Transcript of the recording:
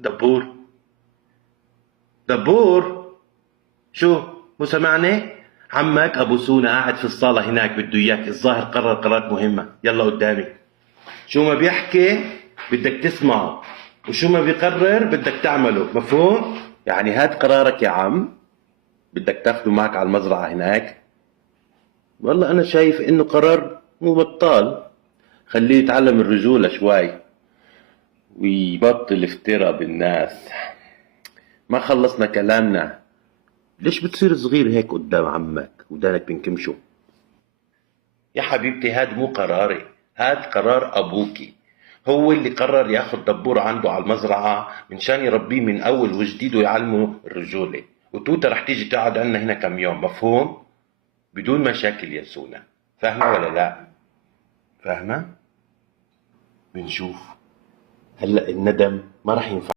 دبور. دبور، شو مو سمعني؟ عمك ابو سونا قاعد في الصالة هناك بده اياك، الظاهر قرر قرارات مهمة. يلا قدامي، شو ما بيحكي بدك تسمعه، وشو ما بيقرر بدك تعمله، مفهوم؟ يعني هات قرارك يا عم، بدك تاخده معك على المزرعة هناك. والله انا شايف انه قرار مو بطال، خليه يتعلم الرجولة شوي ويبطل افتراء بالناس. ما خلصنا كلامنا، ليش بتصير صغير هيك قدام عمك ودانك بنكمشوا؟ يا حبيبتي هاد مو قراري، هاد قرار أبوكي. هو اللي قرر ياخد دبور عنده على المزرعة من شان يربيه من أول وجديد ويعلمه الرجولة. وتوتا رح تيجي تقعد عنا هنا كم يوم، مفهوم؟ بدون مشاكل يا سونا، فاهمة ولا لا؟ فاهمة؟ بنشوف. هلأ الندم ما رح ينفع.